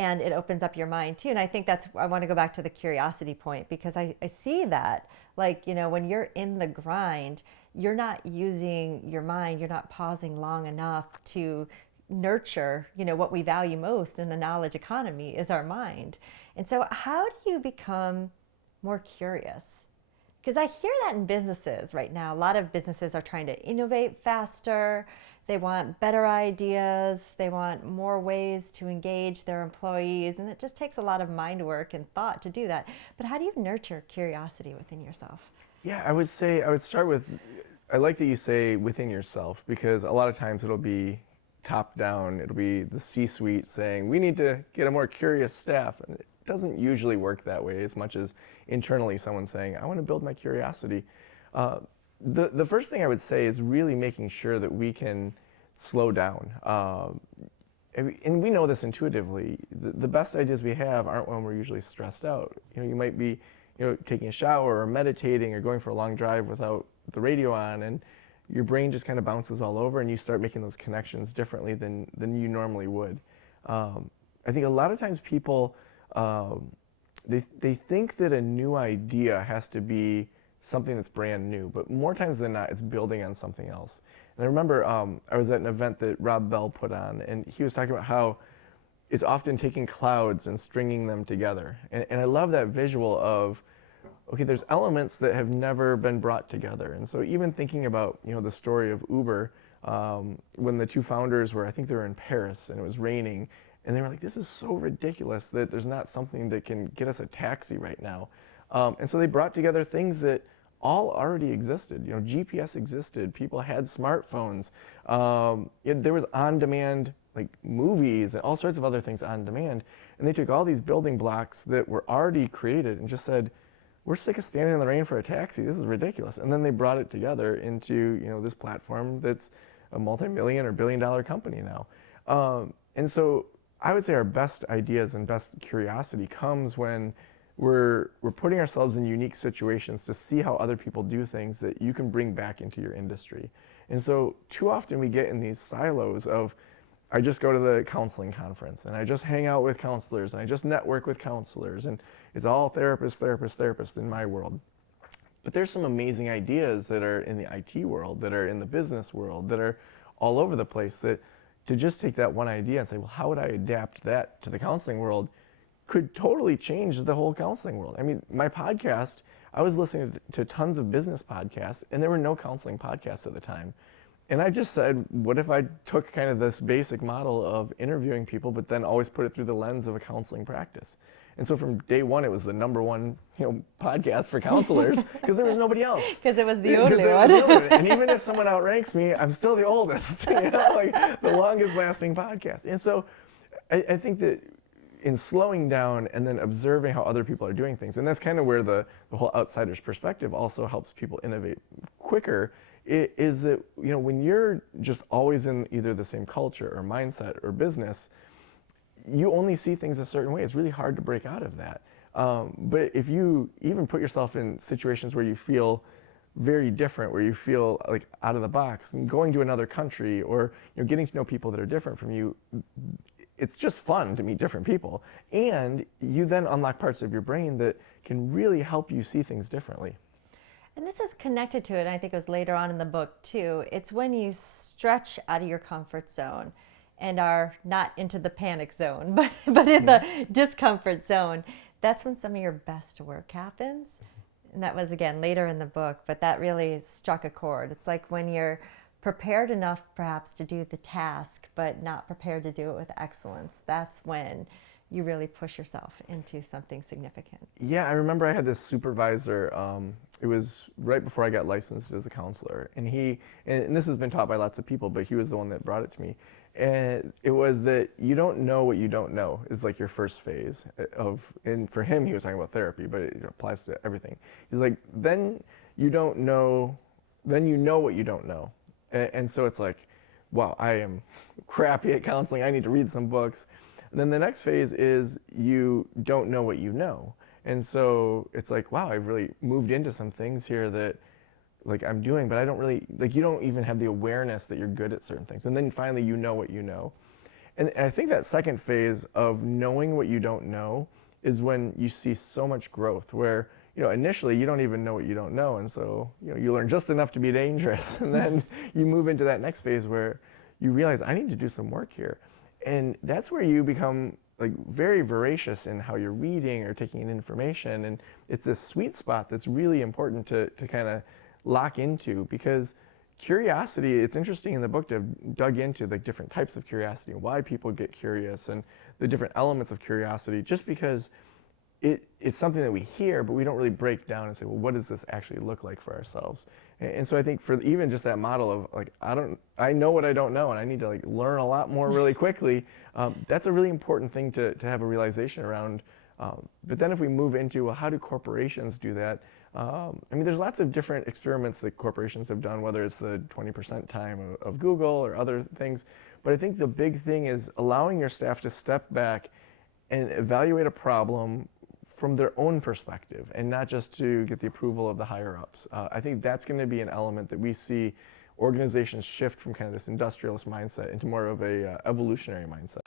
and it opens up your mind too. And I think I want to go back to the curiosity point, because I see that, like, when you're in the grind, you're not using your mind, you're not pausing long enough to nurture, what we value most in the knowledge economy is our mind. And so how do you become more curious? Because I hear that in businesses right now. A lot of businesses are trying to innovate faster. They want better ideas. They want more ways to engage their employees. And it just takes a lot of mind work and thought to do that. But how do you nurture curiosity within yourself? Yeah, I would say I would start with, I like that you say within yourself, because a lot of times it'll be top down. It'll be the C-suite saying, we need to get a more curious staff. And it doesn't usually work that way as much as internally someone saying, I want to build my curiosity. The first thing I would say is really making sure that we can slow down. And we know this intuitively. The best ideas we have aren't when we're usually stressed out. You might be taking a shower or meditating or going for a long drive without the radio on, and your brain just kind of bounces all over and you start making those connections differently than you normally would. I think a lot of times people, they think that a new idea has to be something that's brand new, but more times than not, it's building on something else. And I remember I was at an event that Rob Bell put on, and he was talking about how it's often taking clouds and stringing them together. And I love that visual of, okay, there's elements that have never been brought together. And so even thinking about, the story of Uber, when the two founders were, I think they were in Paris and it was raining, and they were like, this is so ridiculous that there's not something that can get us a taxi right now. And so they brought together things that all already existed. GPS existed, people had smartphones, there was on-demand like movies and all sorts of other things on demand. And they took all these building blocks that were already created and just said, we're sick of standing in the rain for a taxi. This is ridiculous. And then they brought it together into this platform that's a multi-million or billion-dollar company now. And so I would say our best ideas and best curiosity comes when we're putting ourselves in unique situations to see how other people do things that you can bring back into your industry. And so too often we get in these silos of, I just go to the counseling conference and I just hang out with counselors and I just network with counselors, and it's all therapists in my world. But there's some amazing ideas that are in the IT world, that are in the business world, that are all over the place, that to just take that one idea and say, well, how would I adapt that to the counseling world could totally change the whole counseling world. I mean, my podcast, I was listening to tons of business podcasts and there were no counseling podcasts at the time. And I just said, what if I took kind of this basic model of interviewing people, but then always put it through the lens of a counseling practice? And so from day one, it was the number one, podcast for counselors because there was nobody else. Because it was the only one. And even if someone outranks me, I'm still the oldest, like the longest lasting podcast. And so I think that in slowing down and then observing how other people are doing things, and that's kind of where the whole outsider's perspective also helps people innovate quicker, is that when you're just always in either the same culture or mindset or business, you only see things a certain way. It's really hard to break out of that. But if you even put yourself in situations where you feel very different, where you feel like out of the box, and going to another country or getting to know people that are different from you, it's just fun to meet different people. And you then unlock parts of your brain that can really help you see things differently. And this is connected to it, and I think it was later on in the book too. It's when you stretch out of your comfort zone and are not into the panic zone, but in the discomfort zone, that's when some of your best work happens. And that was, again, later in the book, but that really struck a chord. It's like when you're prepared enough perhaps to do the task, but not prepared to do it with excellence. That's when you really push yourself into something significant. Yeah, I remember I had this supervisor, it was right before I got licensed as a counselor, and this has been taught by lots of people, but he was the one that brought it to me. And it was that you don't know what you don't know is like your first phase of, and for him, he was talking about therapy, but it applies to everything. He's like, then you don't know, then you know what you don't know. And so it's like, wow, I am crappy at counseling, I need to read some books. And then the next phase is you don't know what you know. And so it's like, wow, I've really moved into some things here that like I'm doing, but I don't really, like you don't even have the awareness that you're good at certain things. And then finally you know what you know. And I think that second phase of knowing what you don't know is when you see so much growth where, initially you don't even know what you don't know. And so, you learn just enough to be dangerous. And then you move into that next phase where you realize I need to do some work here. And that's where you become like very voracious in how you're reading or taking in information. And it's this sweet spot that's really important to kind of lock into, because curiosity, it's interesting in the book to have dug into the different types of curiosity and why people get curious and the different elements of curiosity, just because it's something that we hear, but we don't really break down and say, well, what does this actually look like for ourselves? And so I think for even just that model of like, I know what I don't know, and I need to like learn a lot more really quickly. That's a really important thing to have a realization around. But then if we move into, well, how do corporations do that? There's lots of different experiments that corporations have done, whether it's the 20% time of Google or other things. But I think the big thing is allowing your staff to step back and evaluate a problem from their own perspective and not just to get the approval of the higher ups. I think that's going to be an element that we see organizations shift from kind of this industrialist mindset into more of a evolutionary mindset.